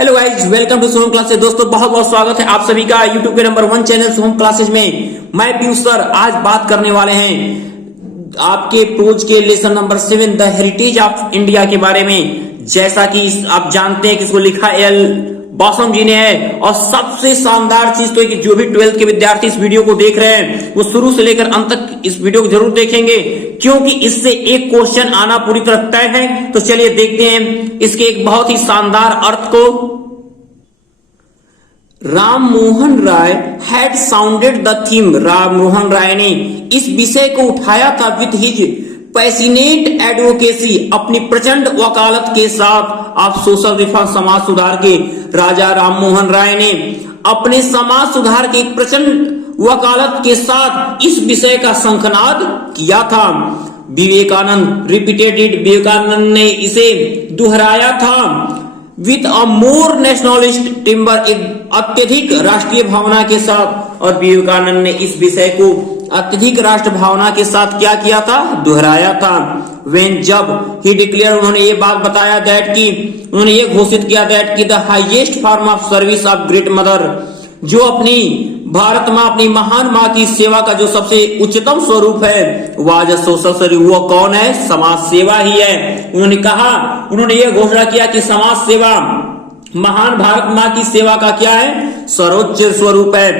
Hello guys, welcome to Soham classes. दोस्तों बहुत बहुत स्वागत है आप सभी का यूट्यूब के नंबर 1 चैनल सोहम क्लासेस में। मैं पीयूष सर आज बात करने वाले हैं आपके प्रोज के lesson number 7 the heritage of India के बारे में। जैसा कि आप जानते हैं कि इसको लिखा एल बॉसम जी ने है। और सबसे शानदार चीज तो है कि जो भी 12th के विद्यार्थी इस वीडियो को देख रहे हैं वो शुरू से लेकर अंत तक इस वीडियो को जरूर देखेंगे, क्योंकि इससे एक क्वेश्चन आना पूरी तरह तय है। तो चलिए देखते हैं इसके एक बहुत ही शानदार अर्थ को। Ram Mohan Roy had sounded the theme. Ram Mohan Roy ने इस विषय को उठाया था विथ हिज पैसिनेट एडवोकेसी, अपनी प्रचंड वकालत के साथ। आप सोशल रिफॉर्म समाज सुधार के राजा राम मोहन राय ने अपने समाज सुधार की प्रचंड वकालत के साथ इस विषय का शंखनाद किया था। विवेकानंद रिपीटेड, विवेकानंद ने इसे दोहराया था with a more nationalist timber, एक अत्यधिक राष्ट्रीय भावना के साथ। और विवेकानंद ने इस विषय को अत्यधिक राष्ट्र भावना के साथ क्या किया था? दोहराया था। वेन, जब ही डिक्लेयर, उन्होंने ये बात बताया दैट की, उन्होंने ये घोषित किया दैट की the highest form of service of great mother, जो अपनी भारत माँ, अपनी महान माँ की सेवा का जो सबसे उच्चतम स्वरूप है वह जो सोशल सर्विस, वो कौन है? समाज सेवा ही है। उन्होंने कहा, उन्होंने ये घोषणा किया कि समाज सेवा महान भारत माँ की सेवा का क्या है? सर्वोच्च स्वरूप है।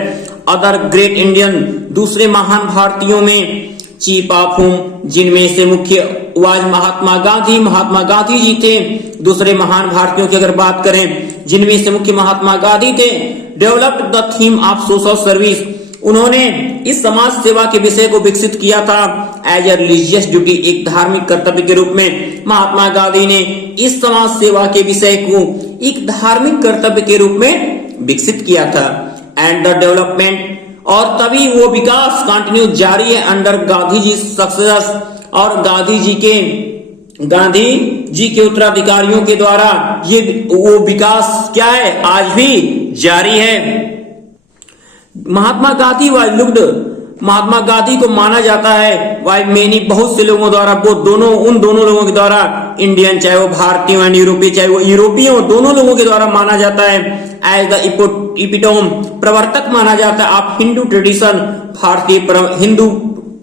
अदर ग्रेट इंडियन, दूसरे महान भारतीयों में चीफ ऑफ होम, जिनमें से मुख्य आज महात्मा गांधी जी थे। दूसरे महान भारतीयों की अगर बात करें जिनमें से मुख्य महात्मा गांधी थे। Developed the theme of social service, उन्होंने इस समाज सेवा के विषय को विकसित किया था एज ए रिलीजियस ड्यूटी, एक धार्मिक कर्तव्य के रूप में। महात्मा गांधी ने इस समाज सेवा के विषय को एक धार्मिक कर्तव्य के रूप में विकसित किया था। एंड द डेवलपमेंट, और तभी वो विकास कंटिन्यू जारी है अंडर गांधी जी सक्सेस, और गांधी जी के उत्तराधिकारियों के द्वारा ये वो विकास क्या है? आज भी जारी है। महात्मा गांधी वाज लुक्ड, महात्मा गांधी को माना जाता है वाई मेनी, बहुत से लोगों द्वारा, वो दोनों, उन दोनों लोगों के द्वारा, इंडियन चाहे वो भारतीय एंड यूरोपीय चाहे वो यूरोपीय, दोनों लोगों के द्वारा माना जाता है एज द इपिटोम, प्रवर्तक माना जाता है आप हिंदू ट्रेडिशन, भारतीय हिंदू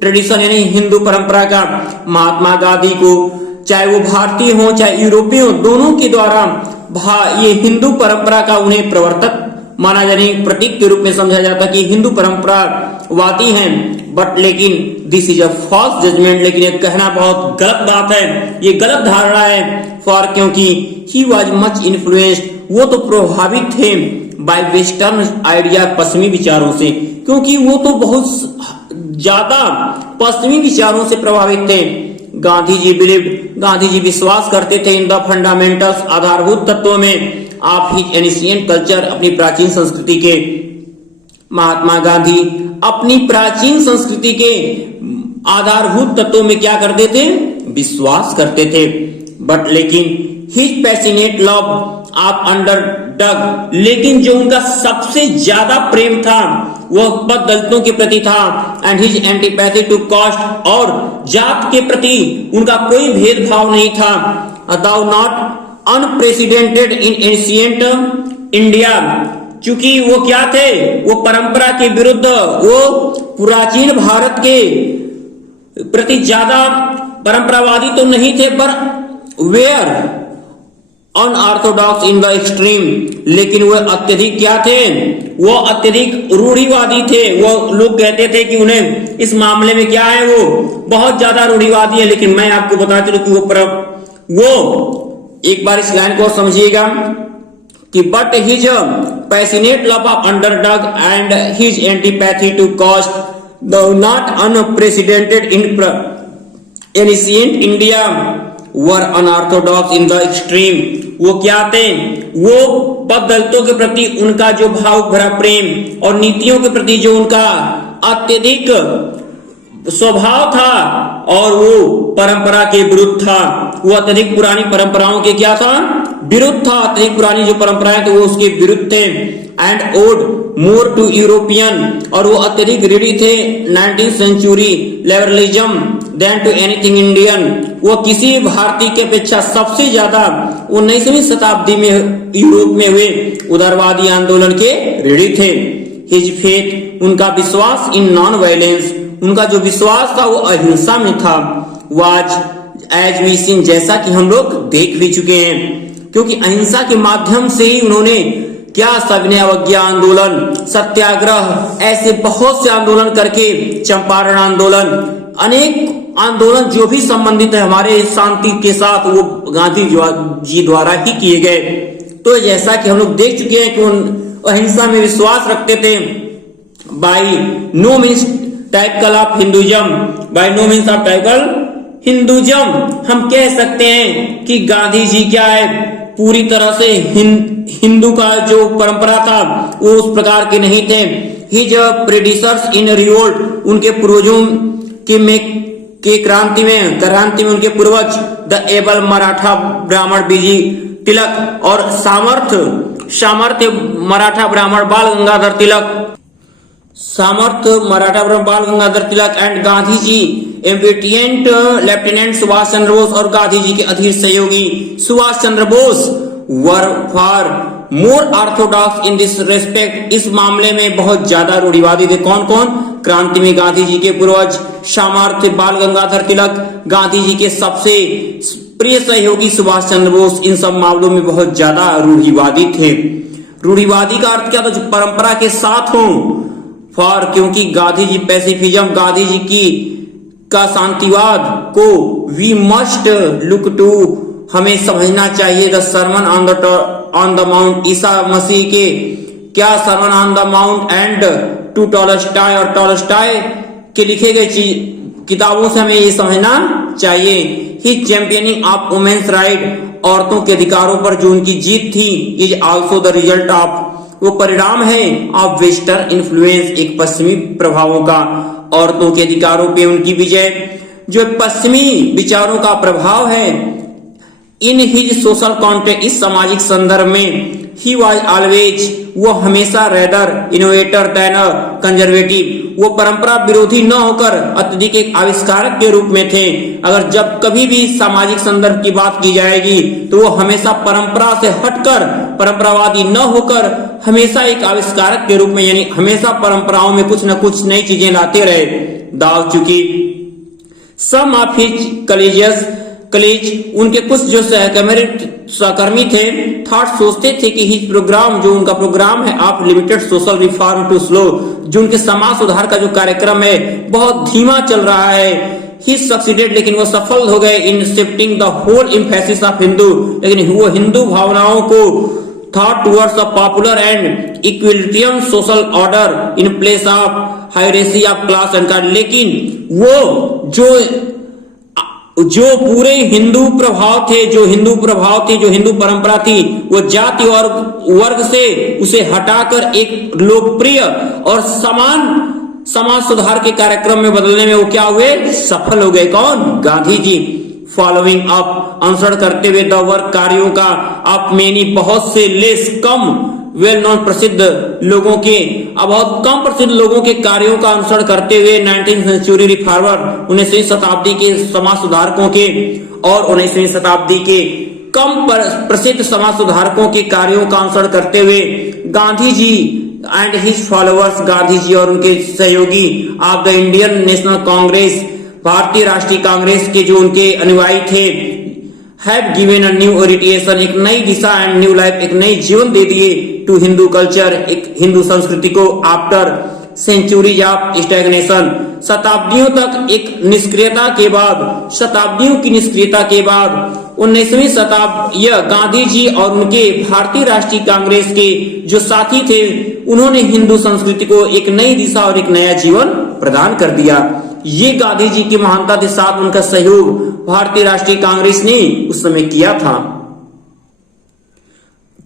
ट्रेडिशन यानी हिंदू परंपरा का। महात्मा गांधी को चाहे वो भारतीय हो चाहे यूरोपीय हो, दोनों के द्वारा ये हिंदू परंपरा का उन्हें प्रवर्तक माना जाने, प्रतीक के रूप में समझा जाता कि हिंदू परंपरावादी हैं। बट लेकिन this is a false judgement, लेकिन ये कहना बहुत गलत बात है, ये गलत धारणा है। फॉर, क्योंकि ही वॉज मच इन्फ्लुएंस्ड, वो तो प्रभावित थे बाय वेस्टर्न आइडिया, पश्चिमी विचारों से, क्योंकि वो तो बहुत ज्यादा पश्चिमी विचारों से प्रभावित थे। गांधी जी बिलीव्ड, गांधी जी विश्वास करते थे इन द फंडामेंटल्स, आधारभूत तत्वों में ऑफ हिज एंशिएंट कल्चर, अपनी प्राचीन संस्कृति के। महात्मा गांधी अपनी प्राचीन संस्कृति के आधारभूत तत्वों में क्या करते थे? विश्वास करते थे। बट लेकिन his passionate love of underdog, लेकिन जो उनका सबसे ज्यादा प्रेम था वह दलितों के प्रति था। And his antipathy to caste, और जात के प्रति उनका कोई भेदभाव नहीं था। Although not unprecedented in ancient India, चूंकि वो क्या थे? वो परंपरा के विरुद्ध, वो प्राचीन भारत के प्रति ज्यादा परंपरावादी तो नहीं थे, पर were unorthodox in the extreme, लेकिन वो अत्यधिक क्या थे? वो अत्यधिक रूढ़िवादी थे। वो लोग कहते थे कि उन्हें इस मामले में क्या है, वो बहुत ज्यादा रूढ़िवादी है। लेकिन मैं आपको बताती हूँ कि वो एक बार इस लाइन को समझिएगा कि but his passionate love of underdog and his antipathy to caste though not unprecedented in ancient India were unorthodox in the extreme. वो क्या थे? वो दलितों के प्रति उनका जो भावुक भरा प्रेम और नीतियों के प्रति जो उनका अत्यधिक स्वभाव था, और वो परंपरा के विरुद्ध था। वो अत्यधिक पुरानी परंपराओं के क्या था? विरुद्ध था। अत्यधिक पुरानी जो परंपराएं थे वो उसके विरुद्ध थे। And owed more to European, और वो अत्यधिक रीढ़ी थे 19th century liberalism, than to anything Indian. वो किसी भी भारतीय की अपेक्षा सबसे ज्यादा 19वीं शताब्दी में यूरोप में हुए उदारवादी आंदोलन के ऋणी थे। हिज फेथ, उनका विश्वास इन नॉन वायलेंस, उनका जो विश्वास था वो अहिंसा में था। वाज एज वी सीन, जैसा कि हम लोग देख भी चुके हैं, क्योंकि अहिंसा के माध्यम से ही उन्होंने क्या सविनय अवज्ञा आंदोलन, सत्याग्रह, ऐसे बहुत से आंदोलन करके, चंपारण आंदोलन, अनेक आंदोलन जो भी संबंधित है हमारे शांति के साथ, वो गांधी जी द्वारा ही किए गए। तो जैसा कि हम लोग देख चुके हैं कि उन अहिंसा में विश्वास रखते थे। By no means typical of Hinduism, by no means of typical Hinduism. हम कह सकते हैं कि गांधी जी क्या है, पूरी तरह से हिंदू का जो परंपरा था वो उस प्रकार के नहीं थे। हिज प्रेडिसर्स इन रिवोल्ट, उनके पूर्वजों के क्रांति में उनके पूर्वज द एबल मराठा ब्राह्मण बीजी तिलक और सामर्थ्य Maratha Brahmin Bal Gangadhar Tilak and Gandhi ji impatient lieutenant Subhash Chandra Bose और गांधी जी के अधीर सहयोगी Subhash Chandra Bose were far more orthodox in this respect. इस मामले में बहुत ज्यादा रूढ़िवादी थे। कौन कौन? क्रांति में गांधी जी के पूर्वज सामर्थ्य बाल गंगाधर तिलक, गांधी जी के सबसे प्रिय सहयोगी सुभाष चंद्र बोस, इन सब मामलों में बहुत ज्यादा रूढ़िवादी थे। रूढ़िवादी का अर्थ क्या था? जो परंपरा के साथ हो। फॉर, क्योंकि गांधी जी पैसिफिज्म, गांधी जी की का शांतिवाद को वी मस्ट लुक टू, हमें समझना चाहिए। The sermon on the mount, Isa Masih के क्या sermon on the mount and to Tolstoy और टॉलस्टॉय के लिखे गए किताबों से हमें ये समझना चाहिए। He championing of women's right, औरतों के अधिकारों पर जो उनकी जीत थी, is also the result of, वो परिणाम है ऑफ वेस्टर्न इन्फ्लुएंस, एक पश्चिमी प्रभावों का। औरतों के अधिकारों पे उनकी विजय जो पश्चिमी विचारों का प्रभाव है। इन हिज सोशल कॉन्टेक्स्ट, इस सामाजिक संदर्भ में, ही वॉज ऑलवेज, वो हमेशा रेदर इनोवेटर देन कंजर्वेटिव, वो परंपरा विरोधी न होकर अत्यधिक एक आविष्कारक के रूप में थे। अगर जब कभी भी सामाजिक संदर्भ की बात की जाएगी तो वो हमेशा परंपरा से हटकर, परंपरावादी न होकर, हमेशा एक आविष्कारक के रूप में, यानी हमेशा परंपराओं में कुछ न कुछ नई चीजें लाते रहे। दाव चुकी सम ऑफ हिज कॉलेज, उनके कुछ जो सहकर्मी थे, थॉट सोचते थे कि हिज प्रोग्राम, जो उनका प्रोग्राम है of limited social reform too slow, जो उनके समाज सुधार का जो कार्यक्रम है बहुत धीमा चल रहा है। ही सक्सीडेड, लेकिन वो सफल हो गए in shifting the whole emphasis of Hindu, लेकिन वो हिंदू भावनाओं को thought towards a popular and equalitarian social order in place of hierarchy of class and caste. लेकिन वो जो पूरे हिंदू प्रभाव थे, जो हिंदू परंपरा थी, वो जाति और वर्ग से उसे हटाकर एक लोकप्रिय और समान समाज सुधार के कार्यक्रम में बदलने में वो क्या हुए? सफल हो गए। कौन? गांधी जी। फॉलोइंग अप, अनुसरण करते हुए द वर्क, कार्यों का, ऑफ मेनी, बहुत से, लेस, कम, वेल नॉन, प्रसिद्ध लोगों के, बहुत कम प्रसिद्ध लोगों के कार्यों का अनुसरण करते हुए 19वीं सेंचुरी रिफॉर्मर, 19वीं शताब्दी के समाज सुधारकों के और 19वीं शताब्दी के कम प्रसिद्ध समाज सुधारकों के कार्यों का अनुसरण करते हुए Gandhi ji and his followers, Gandhi ji और उनके सहयोगी of the Indian national Congress, भारतीय राष्ट्रीय कांग्रेस के जो उनके अनुयायी थे, have given a new orientation, एक नई दिशा एंड न्यू लाइफ, एक नई जीवन दे दिए टू हिंदू कल्चर, एक हिंदू संस्कृति को। आफ्टर सेंचुरीज ऑफ स्टैग्नेशन, शताब्दियों तक एक निष्क्रियता के बाद, शताब्दियों की निष्क्रियता के बाद 19वीं शताब्दी गांधी जी और उनके भारतीय राष्ट्रीय कांग्रेस के जो साथी थे, उन्होंने हिंदू संस्कृति को एक नई दिशा और एक नया जीवन प्रदान कर दिया। ये गांधी जी की महानता के साथ उनका सहयोग भारतीय राष्ट्रीय कांग्रेस ने उस समय किया था।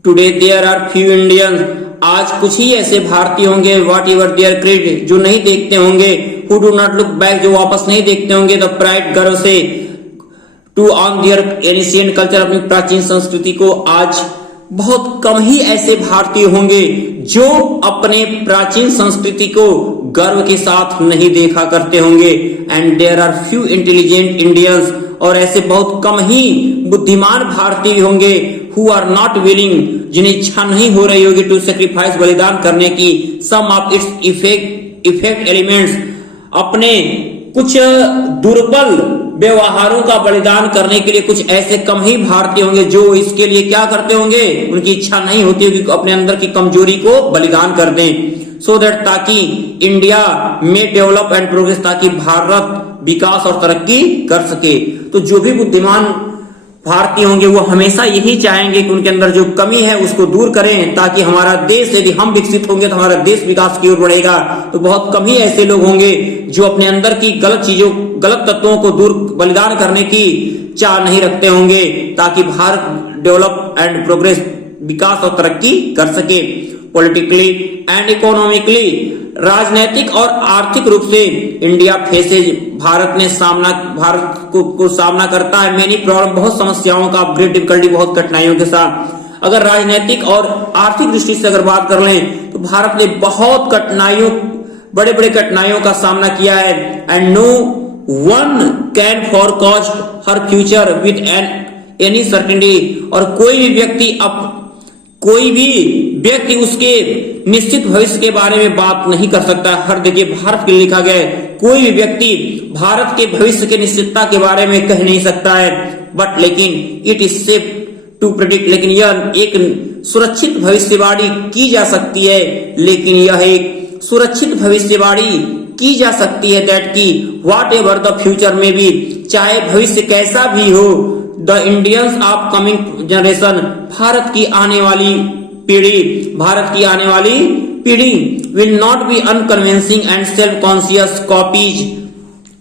Today there are few Indians, आज कुछ ही ऐसे भारतीय होंगे, व्हाट एवर देयर क्रेड, जो नहीं देखते होंगे, who do not look back, जो वापस नहीं देखते होंगे, द प्राइड, गर्व से, to on their ancient culture, अपनी प्राचीन संस्कृति को। आज बहुत कम ही ऐसे भारतीय होंगे जो अपने प्राचीन संस्कृति को गर्व के साथ नहीं देखा करते होंगे। And there are few intelligent Indians, और ऐसे बहुत कम ही बुद्धिमान भारतीय होंगे हु आर नॉट विलिंग, जिन्हें इच्छा नहीं हो रही होगी टू सेक्रीफाइस, बलिदान करने की, सम ऑफ इट्स इफेक्ट एलिमेंट्स, अपने कुछ दुर्बल व्यवहारों का बलिदान करने के लिए कुछ ऐसे कम ही भारतीय होंगे जो इसके लिए क्या करते होंगे, उनकी इच्छा नहीं होती होगी अपने अंदर की कमजोरी को बलिदान कर दें, सो दैट ताकि इंडिया में डेवलप एंड प्रोग्रेस, ताकि भारत विकास और तरक्की कर सके। तो जो भी बुद्धिमान भारतीय होंगे वो हमेशा यही चाहेंगे कि उनके अंदर जो कमी है उसको दूर करें, ताकि हमारा देश, यदि हम विकसित होंगे तो हमारा देश विकास की ओर बढ़ेगा। तो बहुत कम ही ऐसे लोग होंगे जो अपने अंदर की गलत चीजों, गलत तत्वों को दूर बलिदान करने की चाह नहीं रखते होंगे, ताकि भारत डेवलप एंड प्रोग्रेस, विकास और तरक्की कर सके। पॉलिटिकली एंड इकोनॉमिकली, राजनीतिक और आर्थिक रूप से इंडिया फेसेज, भारत को सामना करता है मेनी प्रॉब्लम, बहुत समस्याओं का, ग्रेट डिफिकल्टी, बहुत कठिनाइयों के साथ। अगर राजनीतिक और आर्थिक दृष्टि से अगर बात कर लें तो भारत ने बहुत कठिनाइयों, बड़े बड़े कठिनाइयों का सामना किया है। And no one can forecast her future with any certainty, और कोई भी व्यक्ति उसके निश्चित भविष्य के बारे में बात नहीं कर सकता। हर देखिए भारत के लिए लिखा गया है, कोई भी व्यक्ति भारत के भविष्य के निश्चितता के बारे में कह नहीं सकता है। बट लेकिन it is safe to predict, लेकिन यह एक सुरक्षित भविष्यवाणी की जा सकती है, लेकिन यह एक सुरक्षित भविष्यवाणी की जा सकती है दैट की व्हाट एवर द फ्यूचर में भी, चाहे भविष्य कैसा भी हो, the Indians of coming generation, Bharat की आने वाली पीढ़ी will not be unconvincing and self conscious copies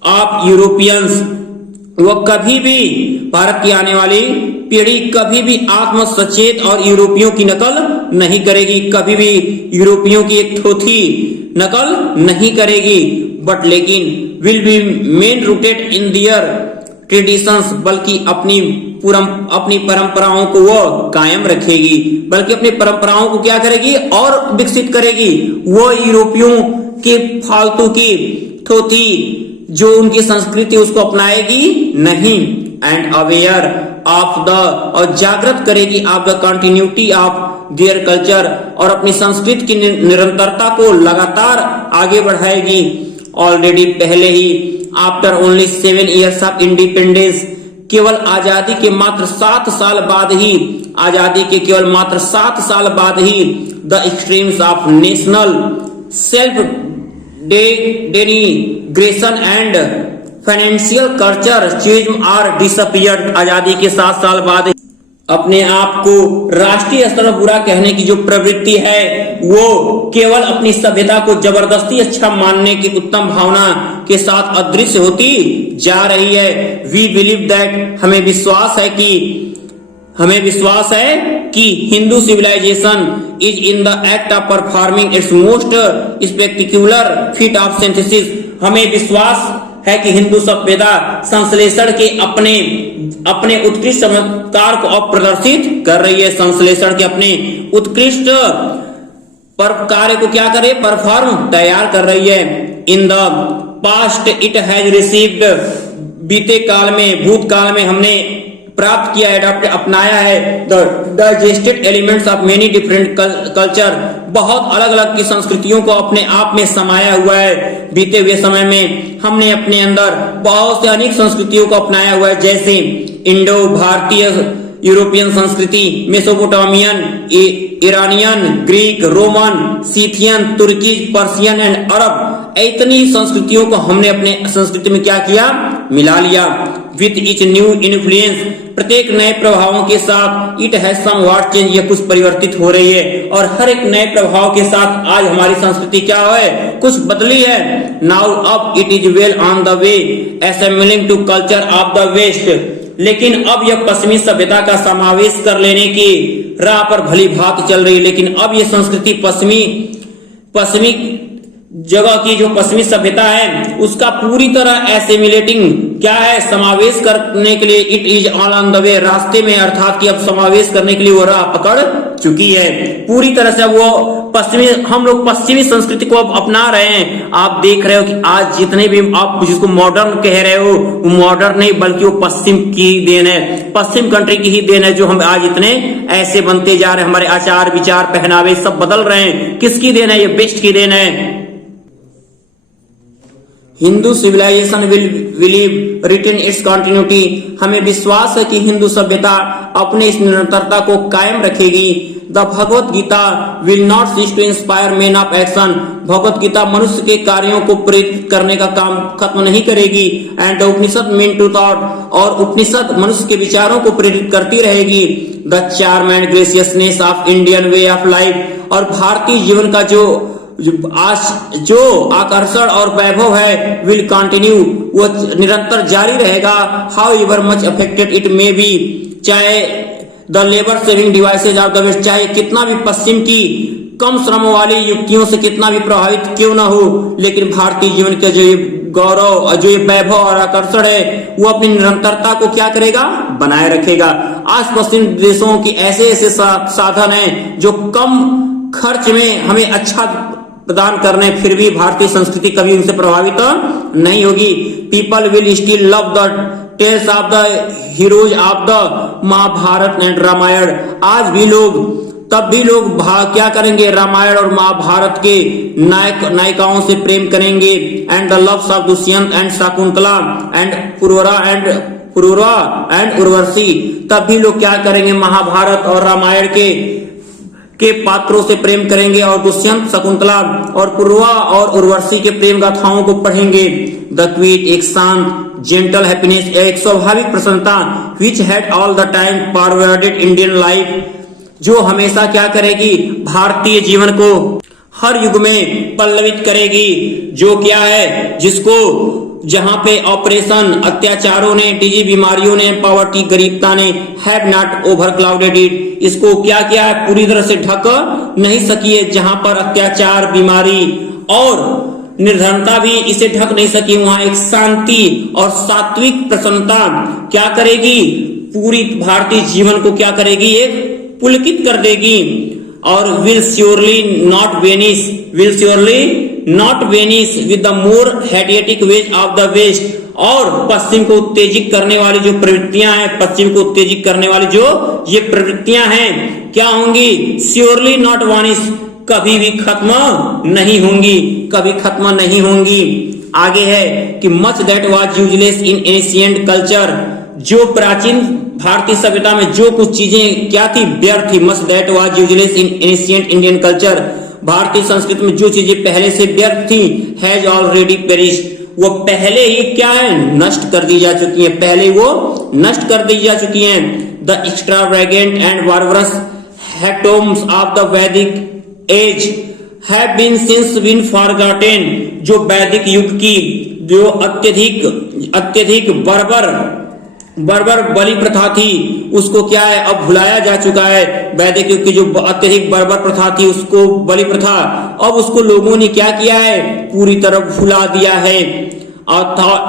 of Europeans, वो कभी भी, भारत की आने वाली पीढ़ी कभी भी आत्म सचेत और यूरोपियों की नकल नहीं करेगी, कभी भी यूरोपियों की एक थोथी नकल नहीं करेगी। बट लेकिन will be main rooted in their traditions, बल्कि अपनी परंपराओं को वो कायम रखेगी, बल्कि अपनी परंपराओं को क्या करेगी और विकसित करेगी। वो यूरोपियों के फालतू की थोथी जो उनकी संस्कृति उसको अपनाएगी नहीं। एंड अवेयर ऑफ द, और जागृत करेगी of the continuity of their culture, और अपनी संस्कृति की निरंतरता को लगातार आगे बढ़ाएगी। ऑलरेडी पहले ही after only 7 years of independence, केवल आजादी के मात्र 7 साल बाद ही, आजादी के केवल मात्र 7 साल बाद ही the extremes of national self denigration and financial culture cheese are disappeared, आजादी के 7 साल बाद अपने आप को राष्ट्रीय स्तर पर बुरा कहने की जो प्रवृत्ति है वो केवल अपनी सभ्यता को जबरदस्ती अच्छा मानने की उत्तम भावना के साथ अदृश्य होती जा रही है। वी बिलीव दैट, हमें विश्वास है कि Hindu civilization is in the act of performing its most spectacular feat of synthesis, हमें विश्वास है कि हिंदू सभ्यता संश्लेषण के अपने उत्कृष्ट चमत्कार को अब प्रदर्शित कर रही है, संश्लेषण के अपने उत्कृष्ट कार्य को क्या करे, परफॉर्म, तैयार कर रही है। In the past it has received, बीते काल में, भूतकाल में हमने प्राप्त किया है, अपनाया है the digested elements of many different culture, बहुत अलग अलग की संस्कृतियों को अपने आप में समाया हुआ है। बीते हुए समय में हमने अपने अंदर बहुत से अनेक संस्कृतियों को अपनाया हुआ है, जैसे इंडो भारतीय, यूरोपियन संस्कृति, Mesopotamian, Iranian, Greek, Roman, Scythian, तुर्की, पर्शियन एंड अरब, इतनी संस्कृतियों को हमने अपने संस्कृति में क्या किया, मिला लिया। विथ इच न्यू इन्फ्लुएंस, प्रत्येक नए प्रभावों के साथ, इट हैज समव्हाट चेंज, ये कुछ परिवर्तित हो रही है, और हर एक नए प्रभाव के साथ आज हमारी संस्कृति क्या है, कुछ बदली है। नाउ अब it is well on the way assembling to culture of the west, लेकिन अब यह पश्चिमी सभ्यता का समावेश कर लेने की राह पर भली भांति चल रही है। लेकिन अब यह संस्कृति पश्चिमी जगह की जो पश्चिमी सभ्यता है उसका पूरी तरह एसिमिलेटिंग क्या है, समावेश करने के लिए, इट इज ऑन द वे, रास्ते में, अर्थात कि अब समावेश करने के लिए वो राह पकड़ चुकी है। पूरी तरह से वो हम लोग पश्चिमी संस्कृति को अब अपना रहे हैं। आप देख रहे हो कि आज जितने भी आप जिसको मॉडर्न कह रहे हो, वो मॉडर्न नहीं बल्कि वो पश्चिम की देन है, पश्चिम कंट्री की ही देन है, जो हम आज इतने ऐसे बनते जा रहे हैं। हमारे आचार विचार पहनावे सब बदल रहे हैं। किसकी देन है? ये वेस्ट की देन है। Hindu civilization will believe retain its continuity. हमें विश्वास है कि हिंदू सभ्यता अपने इस निरंतरता को कायम रखेगी। The Bhagavad Gita will not cease to inspire man of action. Bhagavad Gita मनुष्य के कार्यों को प्रेरित करने का काम खत्म नहीं करेगी। And the Upanishad men to thought, और उपनिषद मनुष्य के विचारों को प्रेरित करती रहेगी। The charm and graciousness of Indian way of life, और भारतीय जीवन का जो आकर्षण और वैभव है, विल कंटिन्यू, वो निरंतर जारी रहेगा। However much affected it may be, चाहे the labour saving devices of the west, चाहे कितना भी पश्चिम की कम श्रम वाली युक्तियों से कितना भी प्रभावित क्यों ना हो, लेकिन भारतीय जीवन का जो गौरव, जो वैभव और आकर्षण है, वो अपनी निरंतरता को क्या करेगा? बनाए रखेगा। आज पश्चिम देशों की ऐसे साधन हैं जो कम खर्च में हमें अच्छा प्रदान करने, फिर भी भारतीय संस्कृति कभी उनसे प्रभावित नहीं होगी। People will still love the tales of the heroes of the Mahabharata and Ramayana. आज भी लोग, तब भी लोग क्या करेंगे? रामायण और महाभारत के नायक नायिकाओं से प्रेम करेंगे। And the loves of Dushyant and Shakuntala and Pururava and Urvashi. तब भी लोग क्या करेंगे? महाभारत और रामायण के पात्रों से प्रेम करेंगे, और दुष्यंत, शकुंतला और पुरूरवा और उर्वशी के प्रेम गाथाओं को पढ़ेंगे। द क्वीट, एक शांत जेंटल हैप्पीनेस, एक स्वाभाविक प्रसन्नता, which had all the time forwarded Indian life, जो हमेशा क्या करेगी? भारतीय जीवन को हर युग में पल्लवित करेगी। जो क्या है? जिसको जहां पे ऑपरेशन, अत्याचारों ने, डिजीज बीमारियों ने, पॉवर्टी, गरीबता ने have not over clouded it, इसको क्या किया है? पूरी तरह से ढक नहीं सकी है। जहां पर अत्याचार, बीमारी और निर्धनता भी इसे ढक नहीं सकी, वहां एक शांति और सात्विक प्रसन्नता क्या करेगी? पूरी भारतीय जीवन को क्या करेगी? एक पुलकित कर देगी। और will surely not vanish with the more hectic ways of the west, और पश्चिम को उत्तेजित करने वाली जो प्रवृत्तियां हैं, पश्चिम को उत्तेजित करने वाली जो ये प्रवृत्तियां हैं, क्या होंगी? श्योरली नॉट वानिश, कभी भी खत्म नहीं होंगी, कभी खत्म नहीं होंगी। आगे है कि much that was useless in ancient culture, जो प्राचीन भारतीय सभ्यता में जो कुछ चीजें क्या थी? व्यर्थ थी। Much that was useless in ancient Indian culture, भारतीय संस्कृति में जो चीजें पहले से व्यर्थ थी, हैज ऑलरेडी पेरिश्ड, वो पहले ही क्या है? नष्ट कर दी जा चुकी हैं, पहले वो नष्ट कर दी जा चुकी हैं। The extravagant and barbarous hecatombs of the Vedic age have been since been forgotten, जो वैदिक युग की जो अत्यधिक बर्बर बलि प्रथा थी, उसको क्या है? अब भुलाया जा चुका है। वैदिक युग की जो अत्यधिक बर्बर प्रथा थी, उसको बलि प्रथा, अब उसको लोगों ने क्या किया है? पूरी तरह भुला दिया है।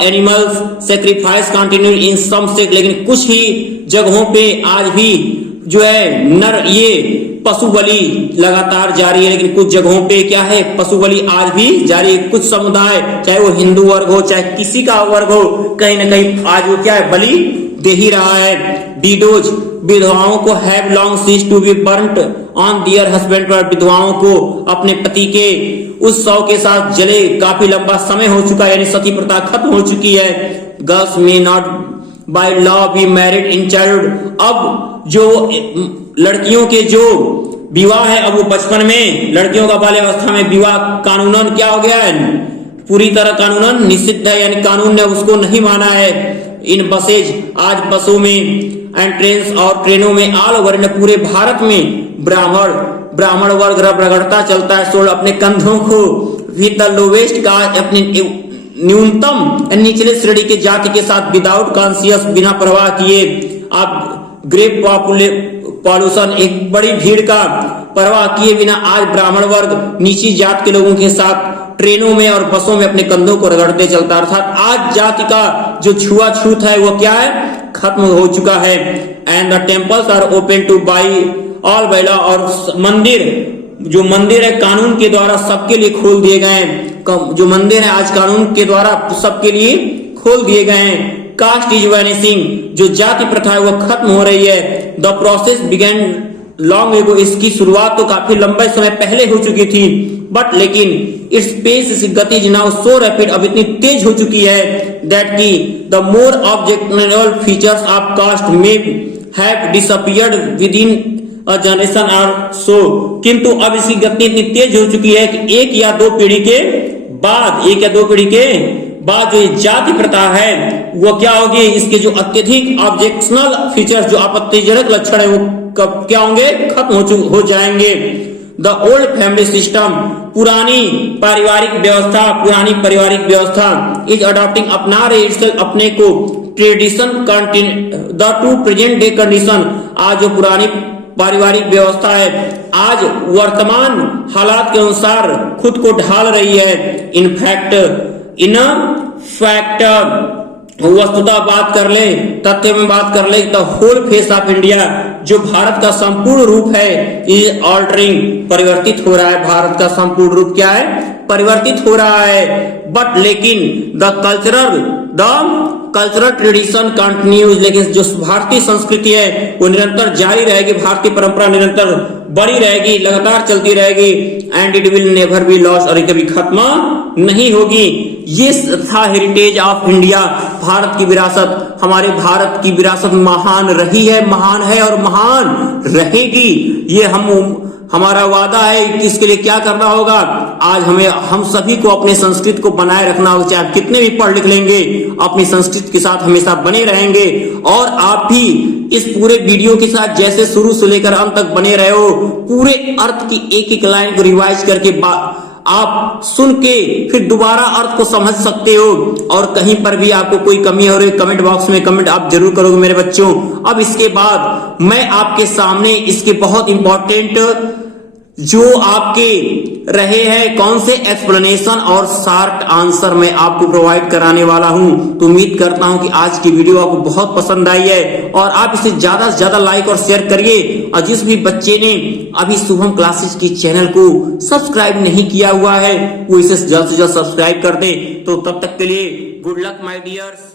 Animals sacrifice continue in some sect, लेकिन कुछ ही जगहों पे आज भी जो है ये पशु बलि लगातार जारी है। लेकिन कुछ जगहों पे क्या है? पशु बलि आज भी जारी है। कुछ समुदाय, चाहे वो हिंदू वर्ग हो, चाहे किसी का वर्ग हो, कहीं ना कहीं आज वो क्या है? बलि दे ही रहा है। विडोज, विधवाओं को have long ceased to be burnt on their husband, पर विधवाओं को अपने पति के उस शव के साथ जले काफी लंबा समय हो चुका है, यानी सती प्रथा खत्म हो चुकी है। Girls may not by law be married in childhood, अब जो लड़कियों के जो विवाह है, अब वो बचपन में, लड़कियों का बाल्यावस्था में विवाह कानूनन क्या हो गया है? पूरी तरह कानूनन निषिद्ध है, यानी कानून ने उसको नहीं माना है। इन बसेज, आज बसों में एंड ट्रेन और ट्रेनों में ऑल ओवर पूरे भारत में ब्राह्मण वर्ग रगड़ता चलता है सोल अपने कंधों को। विद द लोवेस्ट कास्ट, अपने न्यूनतम निचले श्रेणी के जाति के साथ, विदाउट कॉन्शियस, बिना परवाह किए। आप ग्रेट पॉल्यूशन, एक बड़ी भीड़ का परवाह किए बिना आज ब्राह्मण वर्ग नीची जात के लोगों के साथ ट्रेनों में और बसों में अपने कंधों को रगड़ते चलता है। अर्थात आज जाति का जो छुआछूत है वो क्या है? खत्म हो चुका है। And the temples are open to by all by law, और मंदिर जो मंदिर है कानून के द्वारा सबके लिए खोल दिए गए हैं। जो मंदिर है आज कानून के द्वारा सबके लिए खोल दिए गए हैं। कास्ट इज वैनिशिंग, जो जाति प्रथा है वो खत्म हो रही है। The process begin long ago, इसकी शुरुआत तो काफी लंबे समय पहले हो चुकी थी, बट लेकिन इट्स पेस, इसकी गति इज नाउ सो रैपिड, अब इतनी तेज हो चुकी है दैट की the more objectionable features of caste may have disappeared within a generation or so, किंतु अब इसकी गति इतनी तेज हो चुकी है कि एक या दो पीढ़ी के बाद जो जाति प्रथा है वो क्या होगी, इसके जो अत्यधिक ऑब्जेक्शनल फीचर्स, जो आपत्तिजनक लक्षण है वो कब क्या होंगे, खत्म हो जाएंगे। द ओल्ड फैमिली सिस्टम, पुरानी पारिवारिक व्यवस्था इज अडॉप्टिंग, अपना रही है अपने को, tradition the two present day condition, आज जो पुरानी पारिवारिक व्यवस्था है आज वर्तमान हालात के अनुसार खुद को ढाल रही है। इन फैक्ट वस्तुतः बात कर ले, तथ्य में बात कर ले, the whole face of India, जो भारत का संपूर्ण रूप है, इज ऑल्टरिंग, परिवर्तित हो रहा है। भारत का संपूर्ण रूप क्या है, परिवर्तित हो रहा है। बट लेकिन द कल्चरल ट्रेडिशन कंटिन्यूज, लेकिन जो भारतीय संस्कृति है वो निरंतर जारी रहेगी, भारतीय परंपरा निरंतर बड़ी रहेगी, लगातार चलती रहेगी। And it will never be lost, और कभी खत्म नहीं होगी। ये था हेरिटेज ऑफ इंडिया, भारत की विरासत। हमारे भारत की विरासत महान रही है, महान है और महान रहेगी। ये हमारा वादा है कि इसके लिए क्या करना होगा, आज हम सभी को अपने संस्कृति को बनाए रखना होगा। चाहे आप कितने भी पढ़ लिख लेंगे, अपनी संस्कृति के साथ हमेशा बने रहेंगे। और आप भी इस पूरे वीडियो के साथ जैसे शुरू से लेकर अंत तक बने रहे हो, पूरे अर्थ की एक एक लाइन को रिवाइज करके आप सुन के फिर दोबारा अर्थ को समझ सकते हो। और कहीं पर भी आपको कोई कमी हो रही, कमेंट बॉक्स में कमेंट आप जरूर करोगे मेरे बच्चों। अब इसके बाद मैं आपके सामने इसके बहुत इंपॉर्टेंट जो आपके रहे हैं कौन से एक्सप्लेनेशन और शार्ट आंसर मैं आपको प्रोवाइड कराने वाला हूं। तो उम्मीद करता हूं कि आज की वीडियो आपको बहुत पसंद आई है, और आप इसे ज्यादा से ज्यादा लाइक और शेयर करिए। और जिस भी बच्चे ने अभी शुभम क्लासेस की चैनल को सब्सक्राइब नहीं किया हुआ है वो इसे जल्द से जल्द सब्सक्राइब कर दे। तो तब तक के लिए गुड लक माय डियर्स।